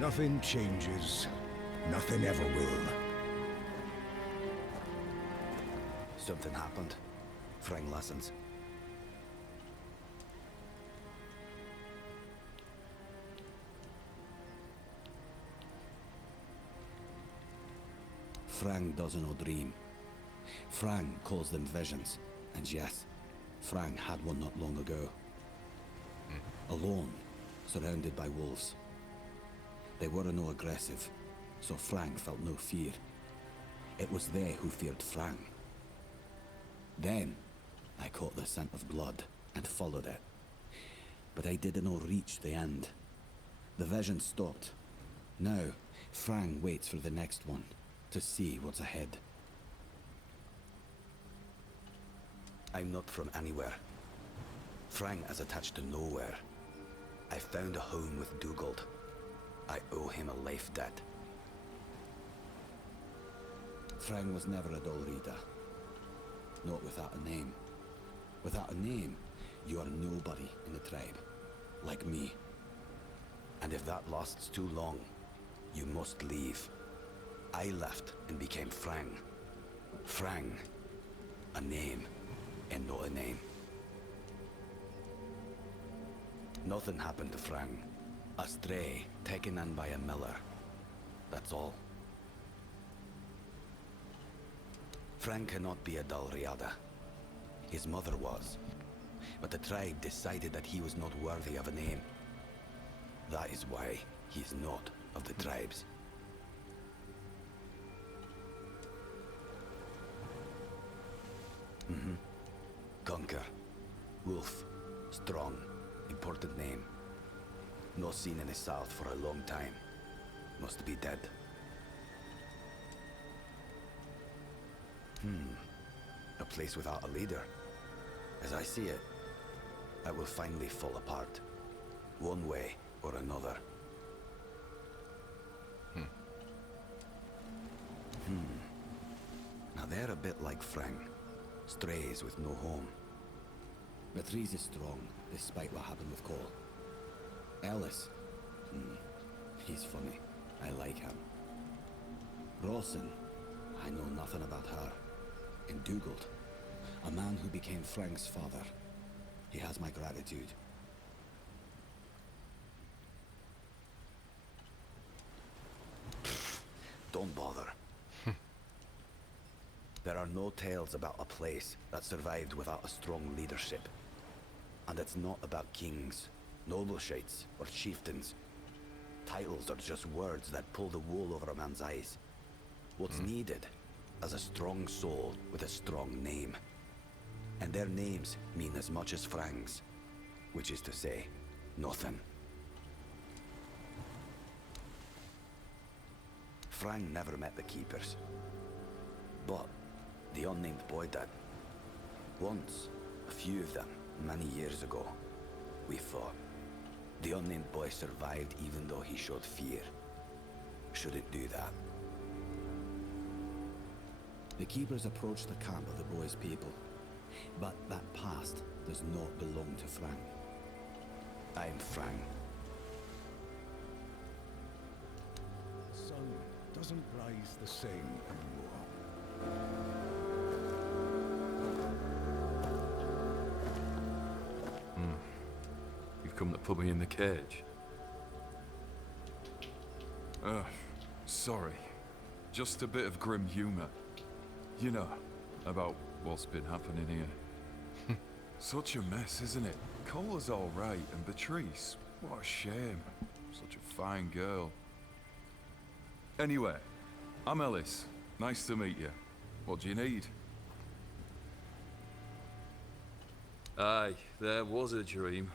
Nothing changes. Nothing ever will. Something happened. Frang listens. Frang doesn't know dream. Frang calls them visions. And yes, Frang had one not long ago. Alone, surrounded by wolves. They were no aggressive, so Frang felt no fear. It was they who feared Frang. Then, I caught the scent of blood and followed it. But I didn't reach the end. The vision stopped. Now, Frang waits for the next one, to see what's ahead. I'm not from anywhere. Frang is attached to nowhere. I found a home with Dugald. I owe him a life debt. Frang was never a dull reader. Not without a name. Without a name, you are nobody in the tribe. Like me. And if that lasts too long, you must leave. I left and became Frang. Frang. A name, and not a name. Nothing happened to Frang. A stray, taken in by a miller. That's all. Frang cannot be a Dalriada. His mother was. But the tribe decided that he was not worthy of a name. That is why he's not of the tribes. Conquer. Wolf. Strong. Important name. Not seen in the south for a long time. Must be dead. A place without a leader. As I see it, I will finally fall apart. One way or another. Now they're a bit like Frang. Strays with no home. Beatrice is strong, despite what happened with Cole. Ellis? He's funny. I like him. Rawson? I know nothing about her. And Dugald? A man who became Frang's father. He has my gratitude. Don't bother. There are no tales about a place that survived without a strong leadership. And it's not about kings, nobleshites, or chieftains. Titles are just words that pull the wool over a man's eyes. What's needed is a strong soul with a strong name. And their names mean as much as Frang's, which is to say, nothing. Frang never met the Keepers. But the unnamed boy did. Once, a few of them, many years ago, we fought. The unnamed boy survived even though he showed fear. Shouldn't do that. The Keepers approached the camp of the boy's people. But that past does not belong to Frang. I'm Frang. The sun doesn't rise the same anymore. You've come to put me in the cage. Sorry. Just a bit of grim humor. You know, about what's been happening here. Such a mess, isn't it? Cola's all right, and Beatrice, what a shame. Such a fine girl. Anyway, I'm Ellis. Nice to meet you. What do you need? Aye, there was a dream.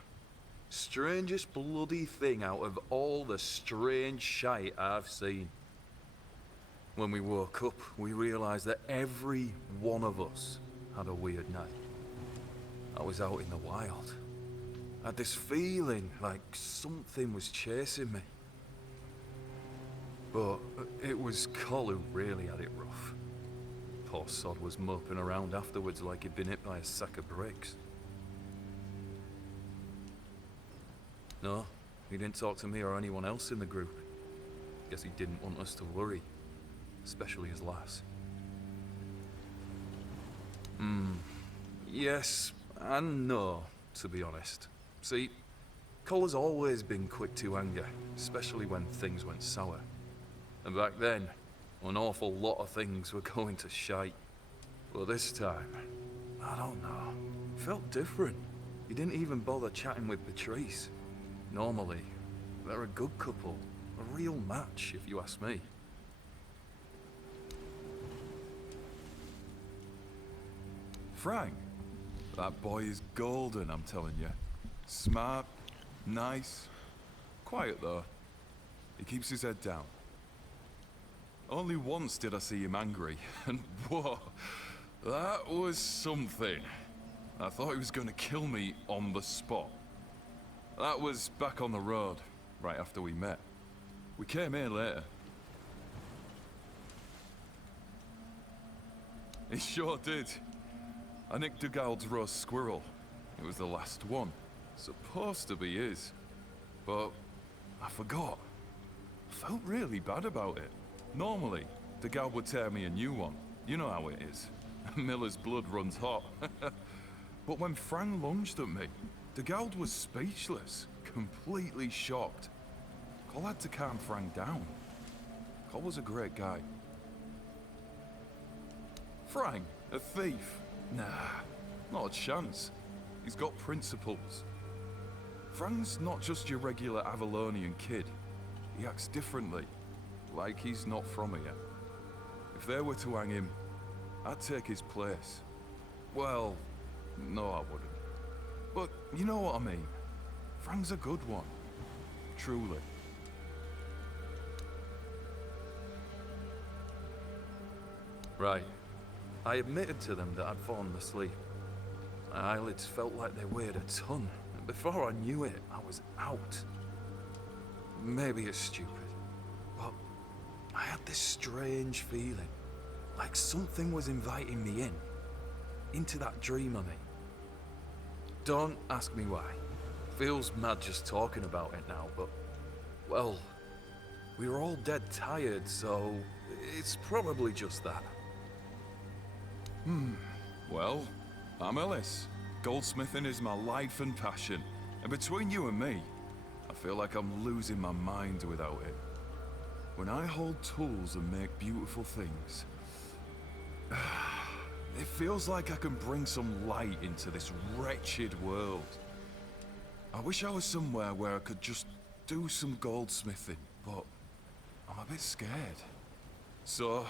Strangest bloody thing out of all the strange shite I've seen. When we woke up, we realized that every one of us had a weird night. I was out in the wild. I had this feeling like something was chasing me. But it was Col who really had it rough. Poor sod was moping around afterwards like he'd been hit by a sack of bricks. No, he didn't talk to me or anyone else in the group. Guess he didn't want us to worry, especially his lass. Yes and no, to be honest. See, Colla's always been quick to anger, especially when things went sour. And back then, an awful lot of things were going to shite. But this time, I don't know, felt different. He didn't even bother chatting with Patrice. Normally, they're a good couple, a real match, if you ask me. Frank, that boy is golden, I'm telling you. Smart, nice, quiet though. He keeps his head down. Only once did I see him angry, and whoa, that was something. I thought he was going to kill me on the spot. That was back on the road, right after we met. We came here later. He sure did. I nicked Dugald's roast squirrel. It was the last one. Supposed to be his. But I forgot. I felt really bad about it. Normally, Dugald would tear me a new one. You know how it is. Miller's blood runs hot. But when Frank lunged at me, Dugald was speechless, completely shocked. Cole had to calm Frank down. Cole was a great guy. Frank, a thief? Nah, not a chance. He's got principles. Frank's not just your regular Avalonian kid. He acts differently, like he's not from here. If they were to hang him, I'd take his place. Well, no I wouldn't. But you know what I mean. Frank's a good one. Truly. Right. I admitted to them that I'd fallen asleep. My eyelids felt like they weighed a ton, and before I knew it, I was out. Maybe it's stupid, but I had this strange feeling, like something was inviting me into that dream of me. Don't ask me why. Feels mad just talking about it now, but, well, we were all dead tired, so it's probably just that. Well, I'm Ellis. Goldsmithing is my life and passion. And between you and me, I feel like I'm losing my mind without it. When I hold tools and make beautiful things, it feels like I can bring some light into this wretched world. I wish I was somewhere where I could just do some goldsmithing, but I'm a bit scared. So,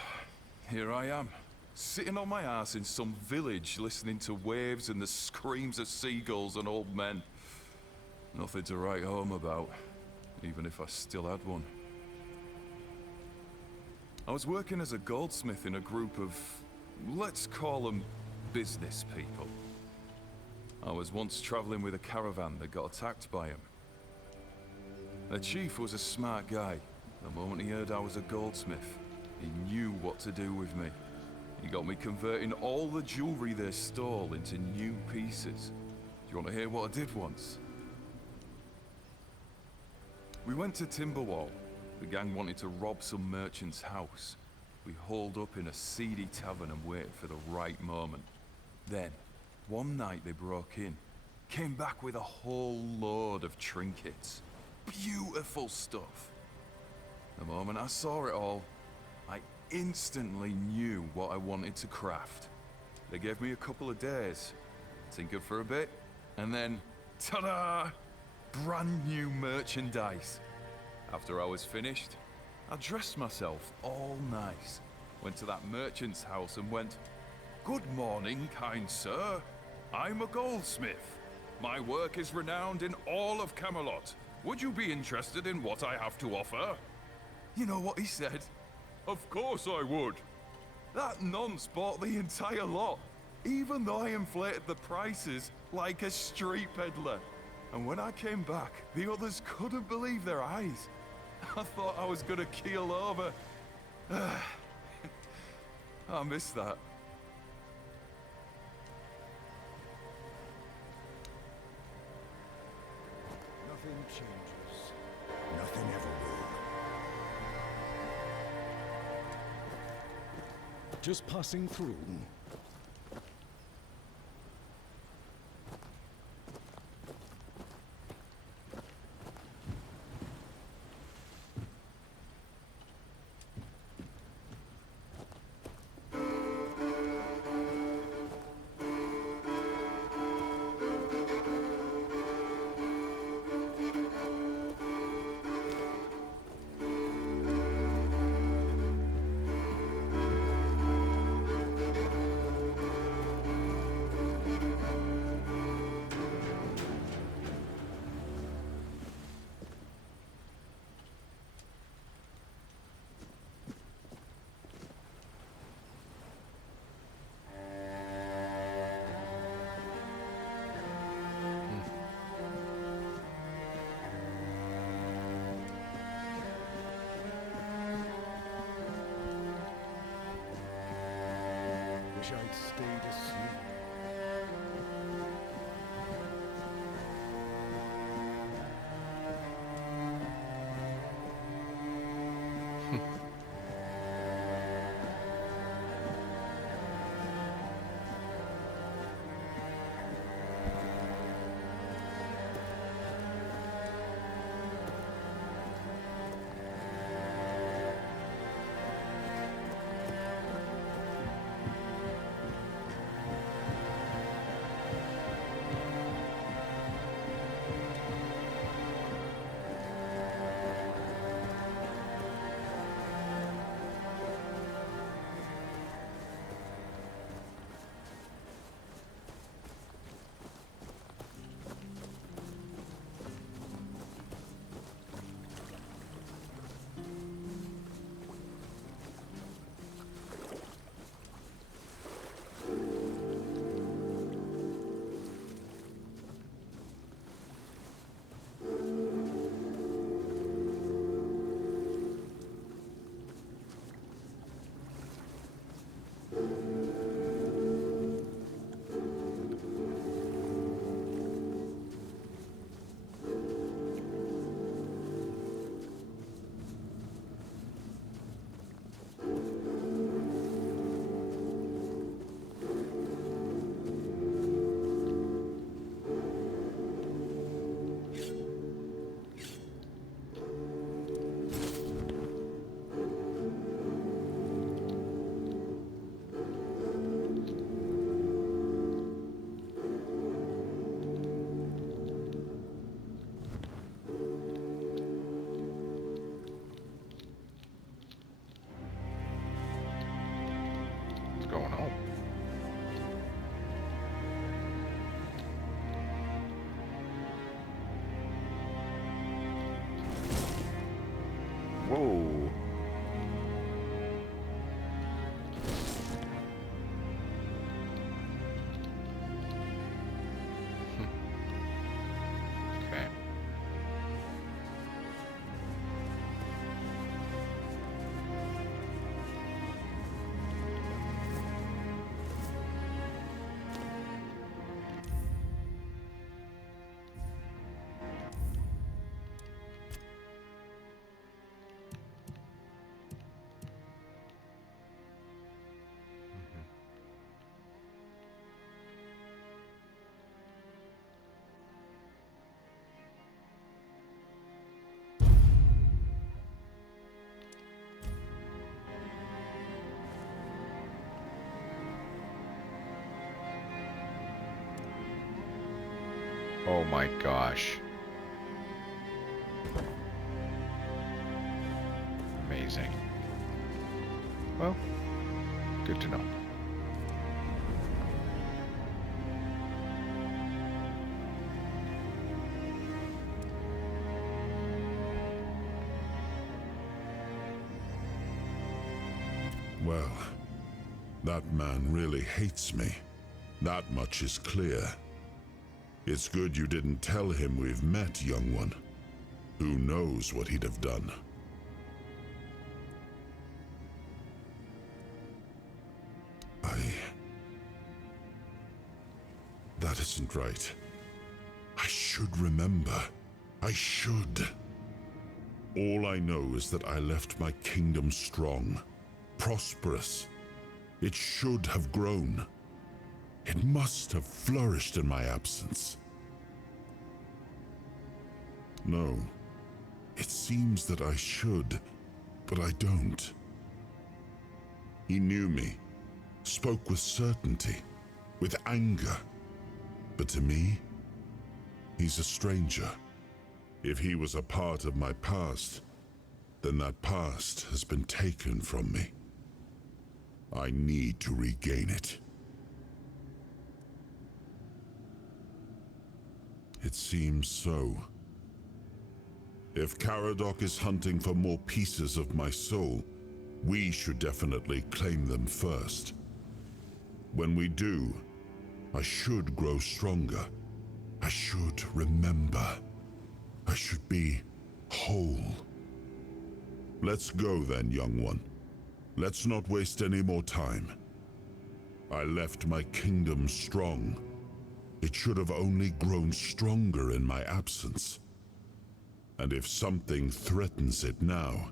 here I am, sitting on my ass in some village listening to waves and the screams of seagulls and old men. Nothing to write home about, even if I still had one. I was working as a goldsmith in a group of, let's call them, business people. I was once traveling with a caravan that got attacked by him. Their chief was a smart guy. The moment he heard I was a goldsmith, he knew what to do with me. He got me converting all the jewelry they stole into new pieces. Do you want to hear what I did once? We went to Timberwall. The gang wanted to rob some merchant's house. We holed up in a seedy tavern and waited for the right moment. Then, one night they broke in. Came back with a whole load of trinkets. Beautiful stuff. The moment I saw it all, I instantly knew what I wanted to craft. They gave me a couple of days, tinkered for a bit, and then, ta-da! Brand new merchandise. After I was finished, I dressed myself all nice, went to that merchant's house and went, "Good morning, kind sir. I'm a goldsmith. My work is renowned in all of Camelot. Would you be interested in what I have to offer?" You know what he said? "Of course I would." That nonce bought the entire lot, even though I inflated the prices like a street peddler. And when I came back, the others couldn't believe their eyes. I thought I was gonna keel over. I miss that. Nothing changes. Nothing ever will. Just passing through. Wish I'd stayed asleep. What's going on? Whoa. Okay. Oh my gosh. Amazing. Well, good to know. Well, that man really hates me. That much is clear. It's good you didn't tell him we've met, young one. Who knows what he'd have done? That isn't right. I should remember. I should. All I know is that I left my kingdom strong, prosperous. It should have grown. It must have flourished in my absence. No. It seems that I should, but I don't. He knew me, spoke with certainty, with anger. But to me, he's a stranger. If he was a part of my past, then that past has been taken from me. I need to regain it. It seems so. If Caradoc is hunting for more pieces of my soul, we should definitely claim them first. When we do, I should grow stronger. I should remember. I should be whole. Let's go then, young one. Let's not waste any more time. I left my kingdom strong. It should have only grown stronger in my absence. And if something threatens it now,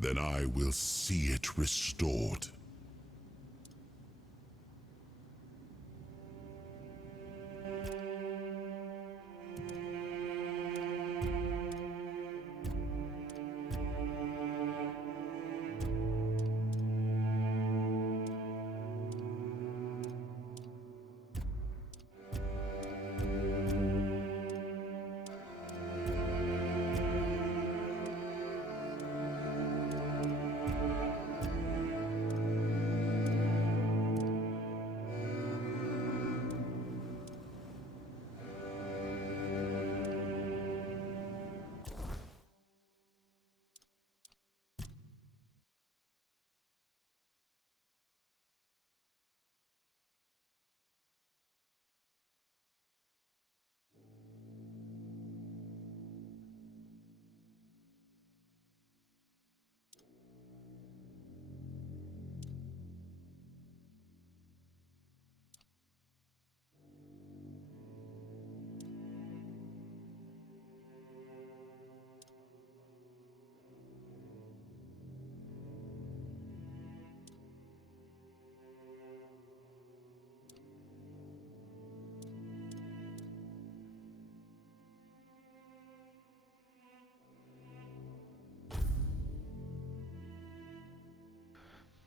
then I will see it restored.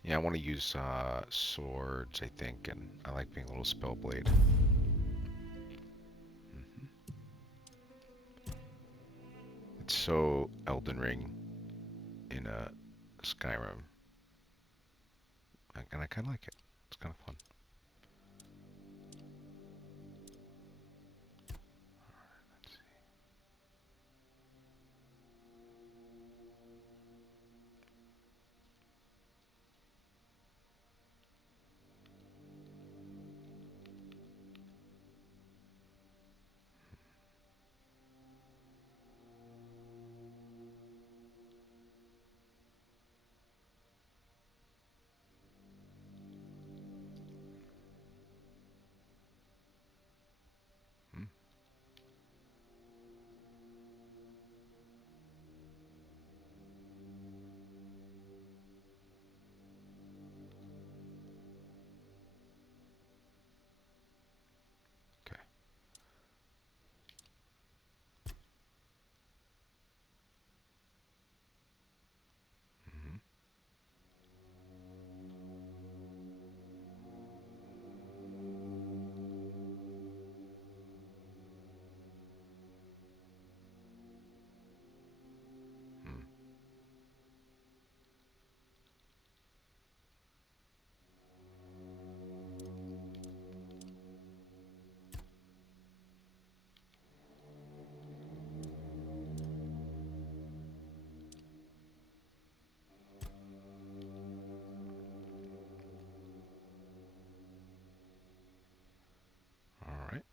Yeah, I want to use swords, I think, and I like being a little spell blade. It's so Elden Ring in Skyrim, and I kind of like it. It's kind of fun. Let's see. Hmm. Okay. Hmm. Hmm. All right.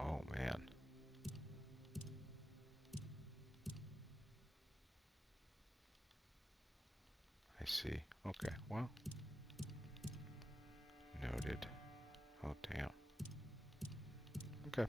Oh man. I see. Okay. Well. Noted. Oh damn. Okay.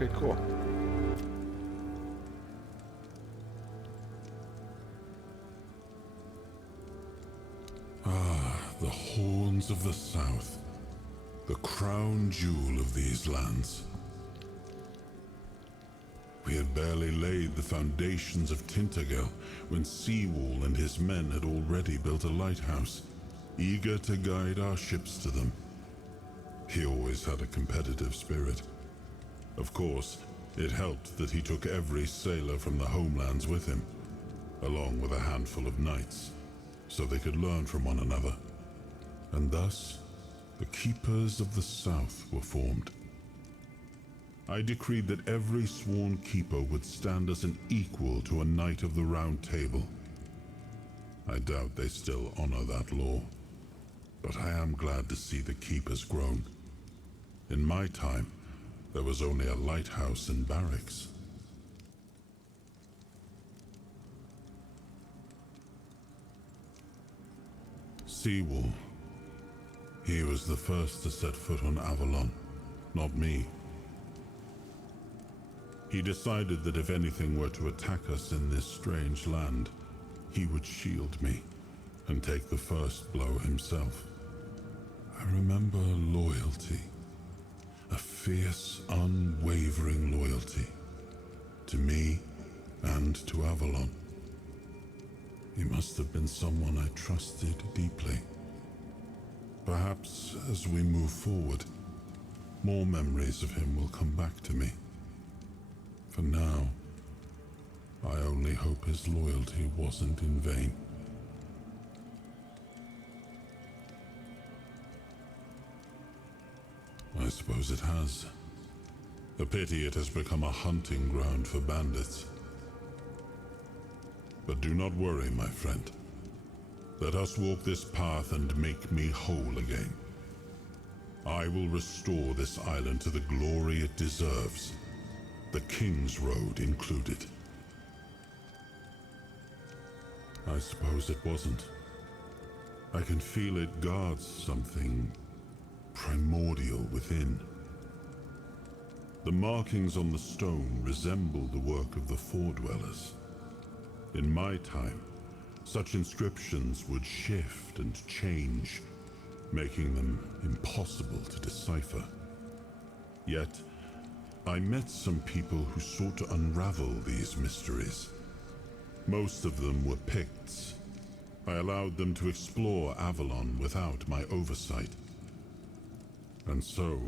Okay, cool. The horns of the south. The crown jewel of these lands. We had barely laid the foundations of Tainted Grail when Seawall and his men had already built a lighthouse, eager to guide our ships to them. He always had a competitive spirit. Of course, it helped that he took every sailor from the homelands with him, along with a handful of knights, so they could learn from one another. And thus, the Keepers of the South were formed. I decreed that every sworn keeper would stand as an equal to a Knight of the Round Table. I doubt they still honor that law, but I am glad to see the keepers grown. In my time, there was only a lighthouse and barracks. Seawall. He was the first to set foot on Avalon, not me. He decided that if anything were to attack us in this strange land, he would shield me and take the first blow himself. I remember loyalty, a fierce, unwavering loyalty, to me and to Avalon. He must have been someone I trusted deeply. Perhaps as we move forward, more memories of him will come back to me. For now, I only hope his loyalty wasn't in vain. I suppose it has. A pity it has become a hunting ground for bandits. But do not worry, my friend. Let us walk this path and make me whole again. I will restore this island to the glory it deserves, the King's Road included. I suppose it wasn't. I can feel it guards something primordial within. The markings on the stone resemble the work of the Foredwellers. In my time, such inscriptions would shift and change, making them impossible to decipher. Yet, I met some people who sought to unravel these mysteries. Most of them were Picts. I allowed them to explore Avalon without my oversight. And so,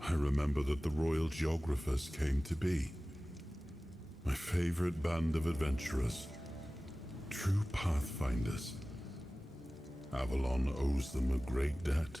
I remember that the Royal Geographers came to be. My favorite band of adventurers. True pathfinders. Avalon owes them a great debt.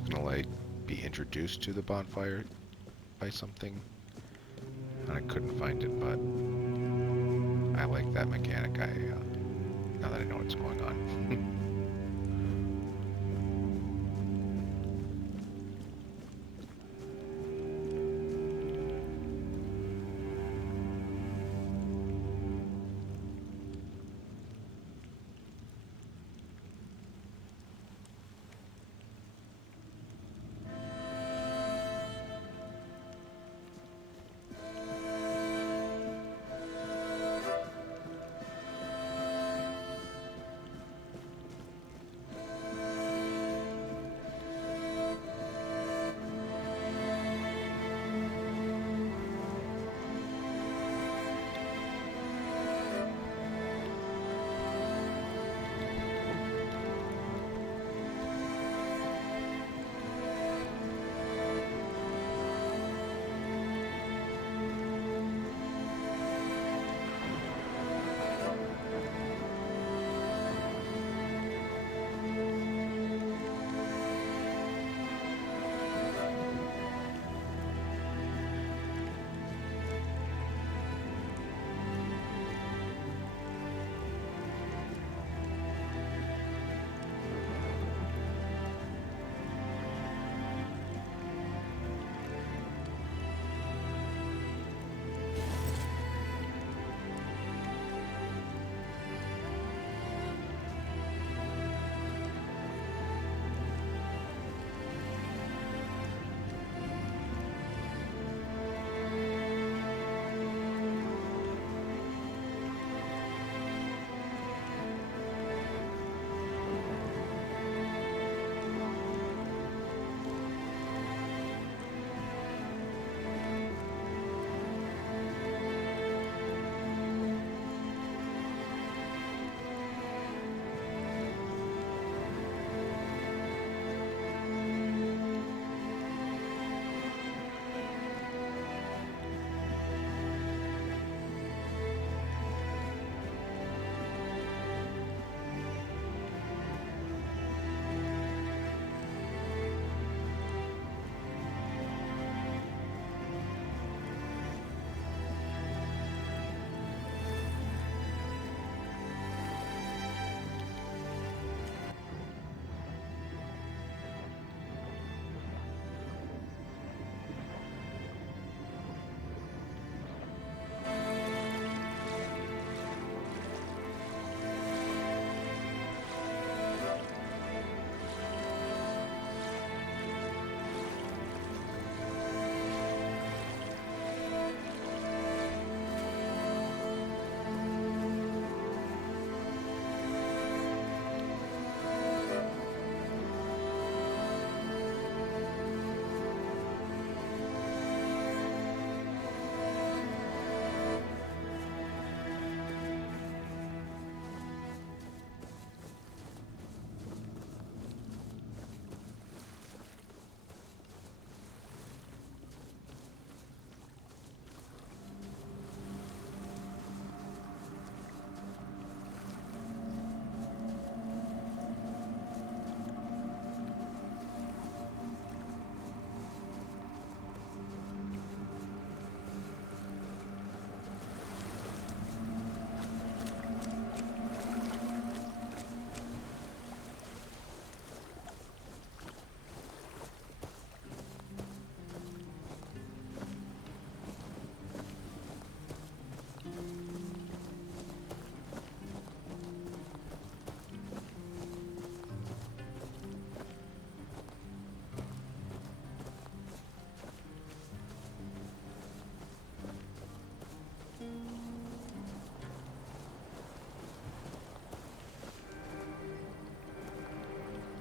was gonna like be introduced to the bonfire by something, and I couldn't find it, but I like that mechanic. Now that I know what's going on.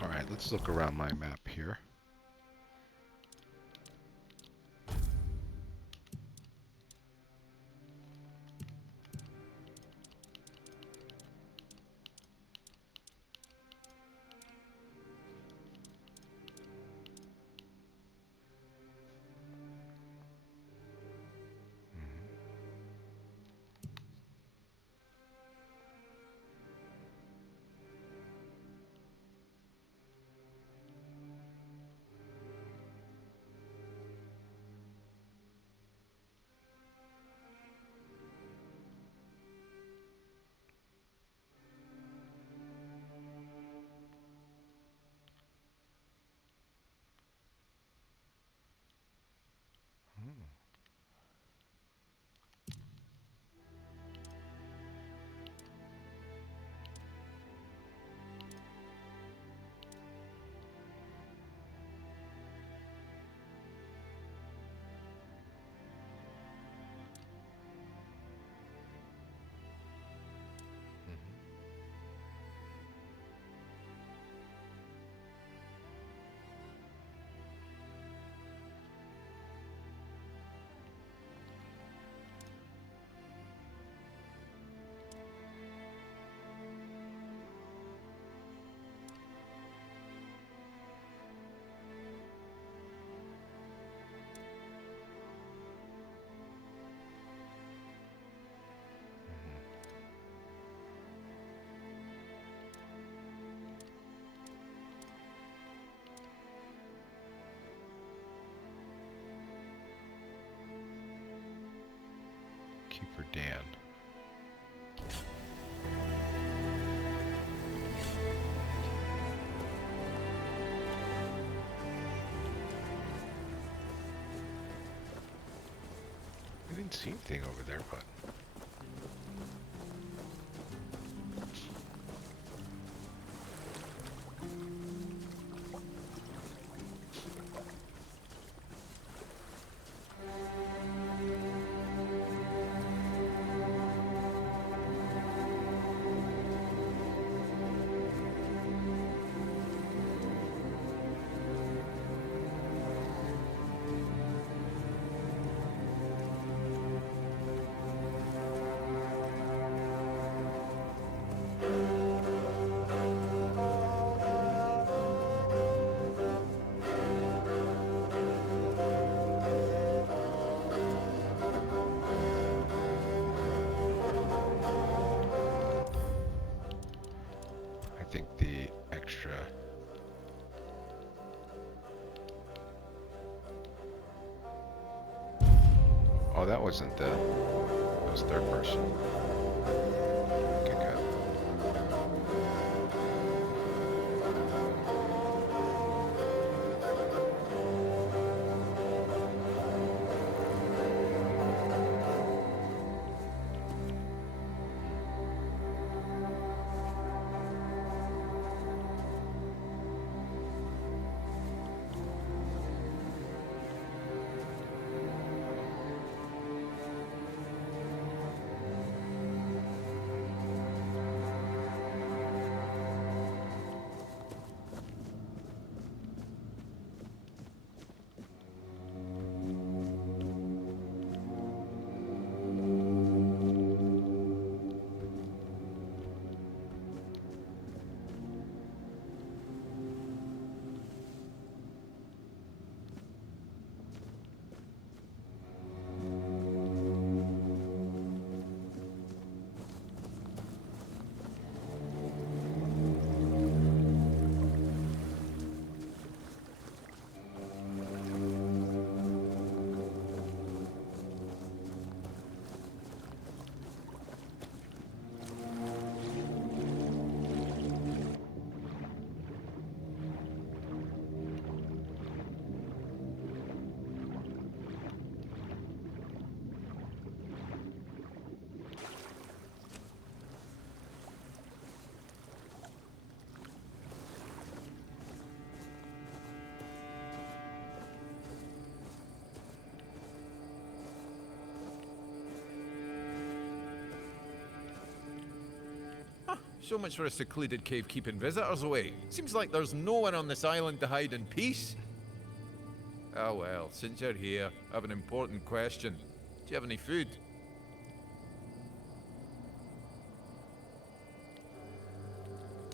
Alright, let's look around my map here. see anything over there, but... I think the extra... Oh, that wasn't the... That was third person. Okay, good. So much for a secluded cave keeping visitors away. Seems like there's no one on this island to hide in peace. Oh well, since you're here, I have an important question. Do you have any food?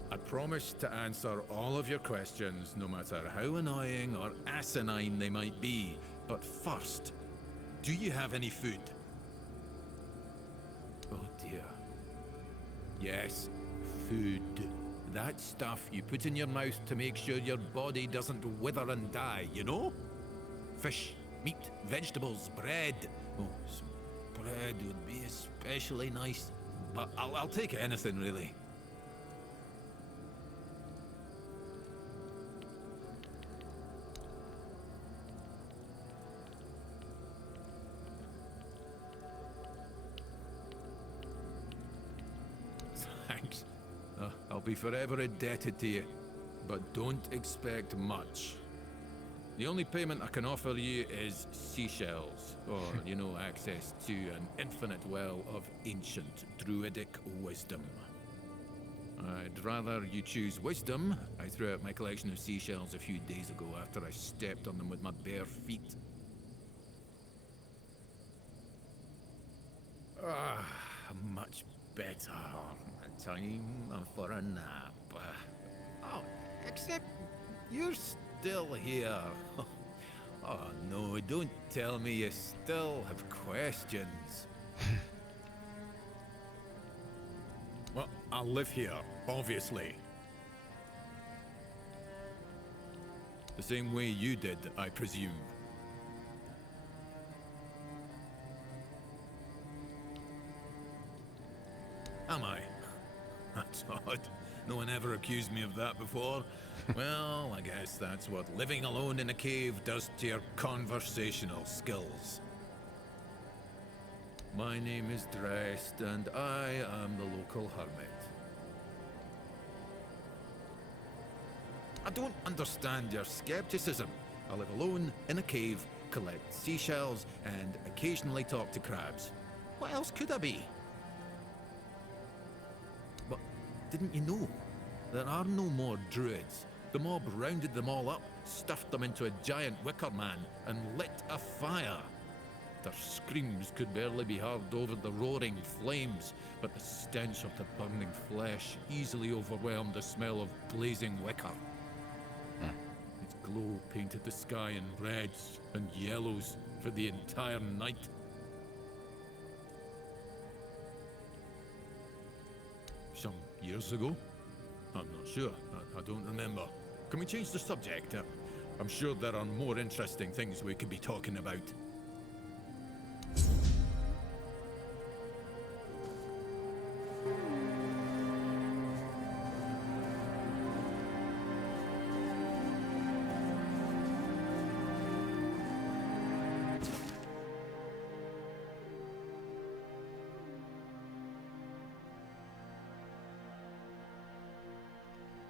I promise to answer all of your questions, no matter how annoying or asinine they might be. But first, do you have any food? Oh dear. Yes, food. That stuff you put in your mouth to make sure your body doesn't wither and die, you know? Fish, meat, vegetables, bread. Oh, some bread would be especially nice. But I'll take anything, really. Thanks. I'll be forever indebted to you. But don't expect much. The only payment I can offer you is seashells, or, you know, access to an infinite well of ancient druidic wisdom. I'd rather you choose wisdom. I threw out my collection of seashells a few days ago after I stepped on them with my bare feet. Much better. Time for a nap. Oh, except you're still here. Oh no, don't tell me you still have questions. Well, I'll live here, obviously. The same way you did, I presume. Am I? That's odd. No one ever accused me of that before. Well, I guess that's what living alone in a cave does to your conversational skills. My name is Drest, and I am the local hermit. I don't understand your skepticism. I live alone in a cave, collect seashells, and occasionally talk to crabs. What else could I be? But didn't you know? There are no more druids. The mob rounded them all up, stuffed them into a giant wicker man, and lit a fire. Their screams could barely be heard over the roaring flames, but the stench of the burning flesh easily overwhelmed the smell of blazing wicker. Its glow painted the sky in reds and yellows for the entire night. Some years ago? I'm not sure. I don't remember. Can we change the subject? I'm sure there are more interesting things we could be talking about.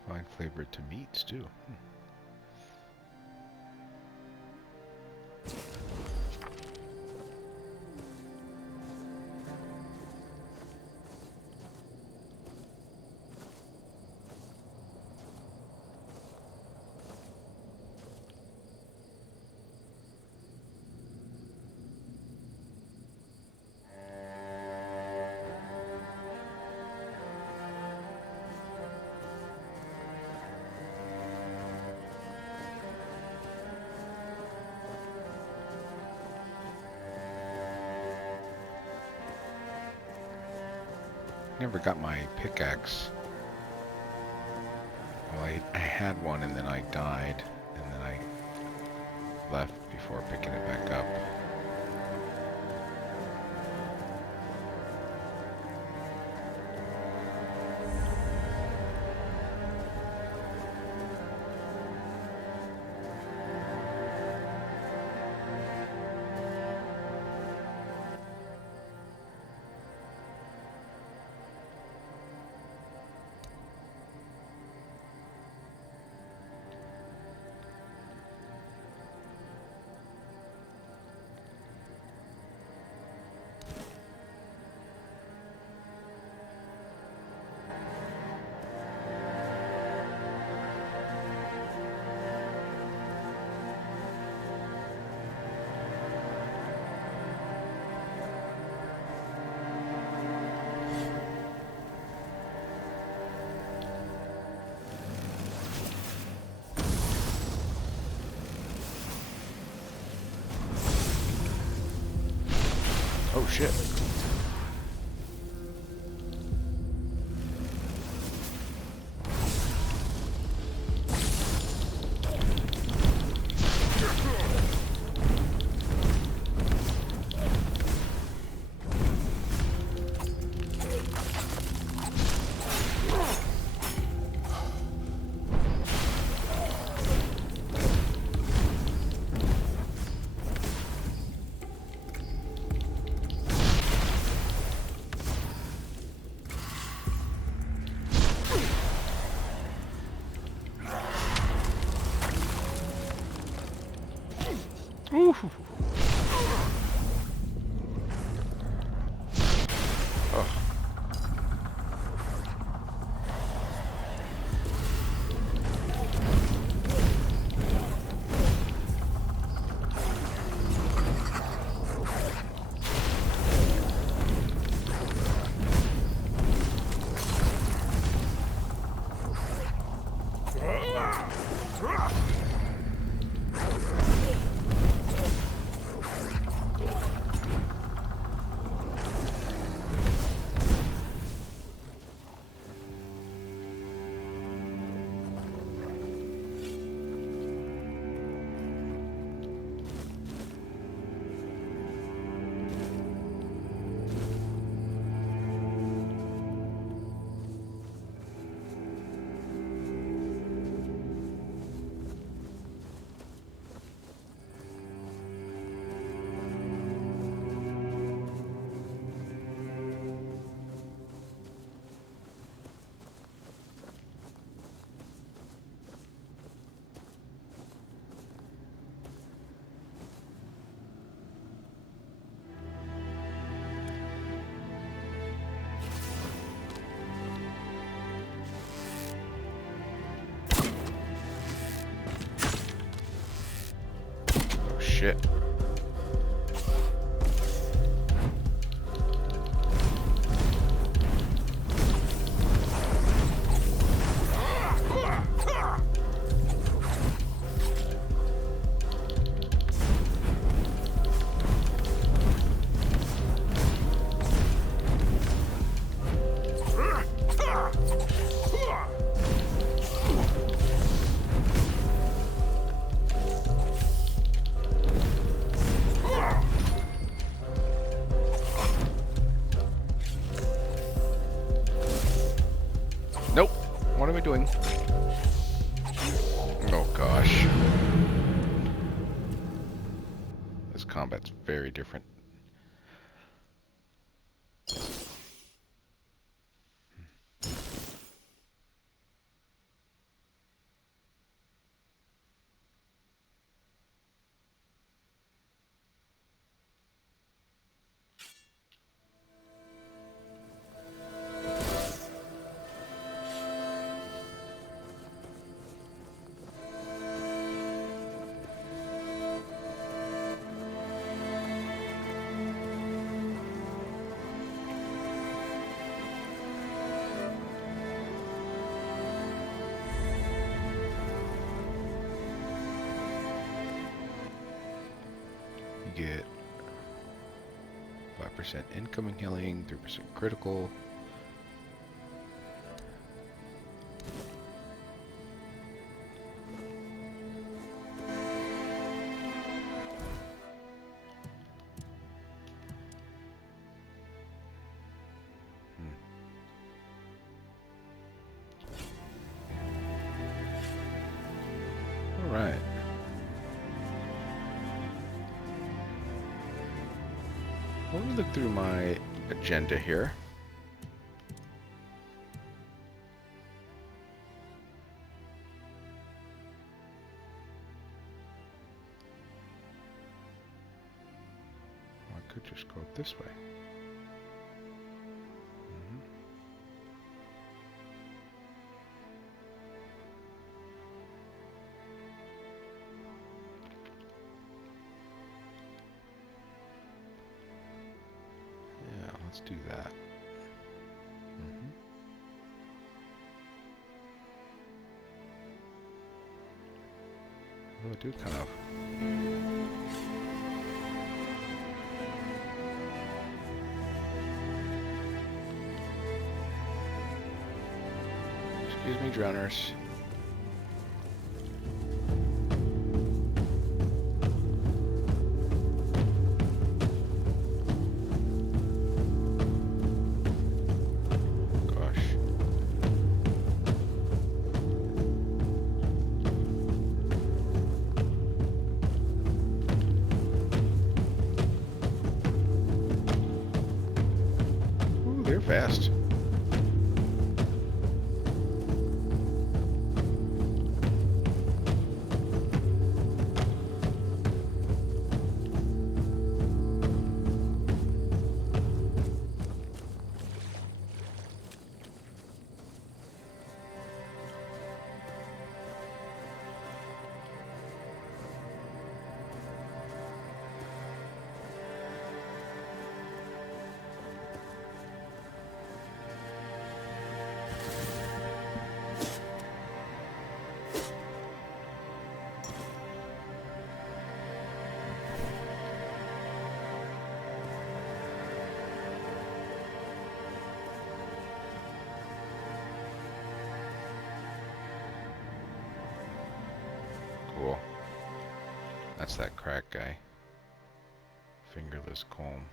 Fine flavor to meats, too. Never got my pickaxe. Well, I had one and then I died, and then I left before picking it back up. Oh shit. Ooh. Oh. shit. Nope. What are we doing? Oh gosh. This combat's very different. You get 5% incoming healing, 3% critical. All right. Let me look through my agenda here. I could just go up this way. Yeah, let's do that. Well, I do kind of. Excuse me, drowners. Gosh. Ooh, they're fast. Cool. That's that crack guy. Fingerless comb.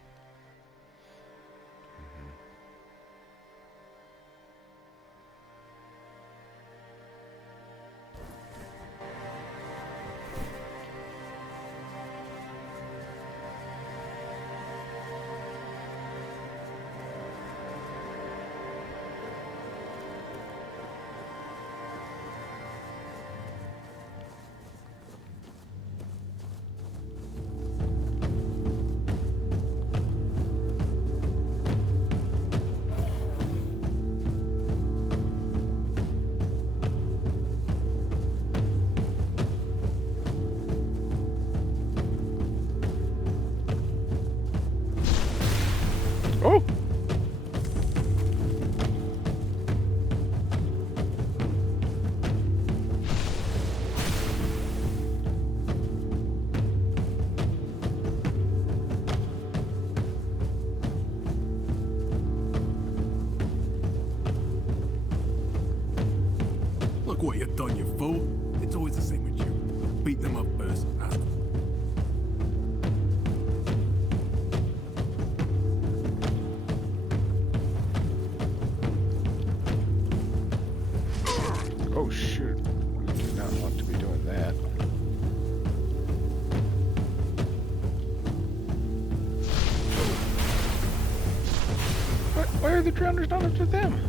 Look what you've done, you fool. It's always the same with you. Beat them up first. Ask them. Oh shoot. Do not want to be doing that. Why are the drowners not after them?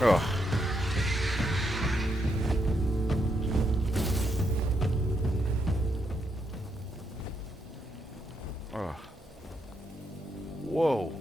Oh. Oh. Whoa.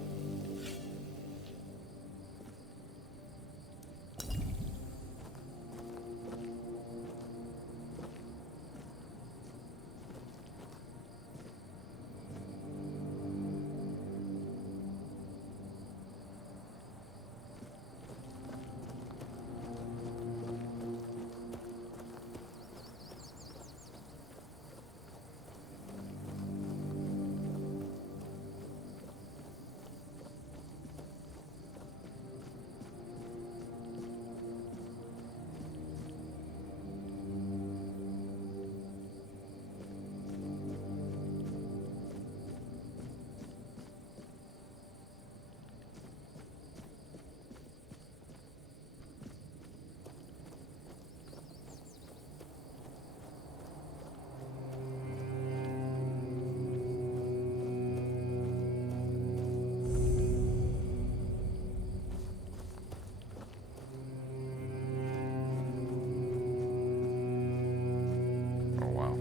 Oh wow.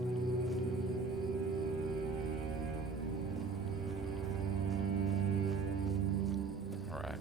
All right.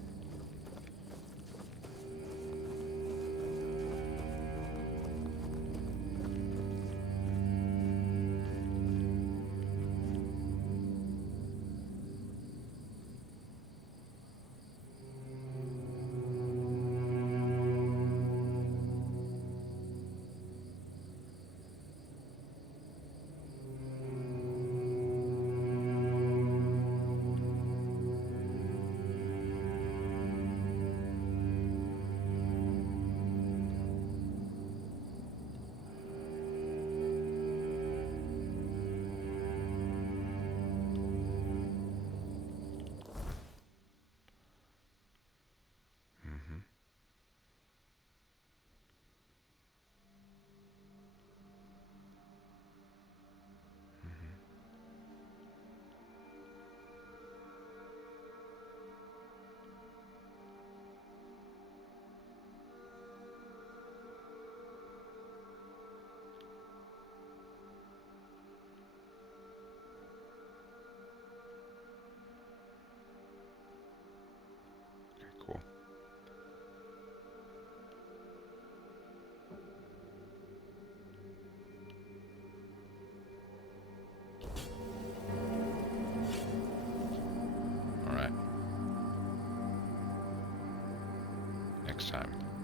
Okay, cool. All right. Next time.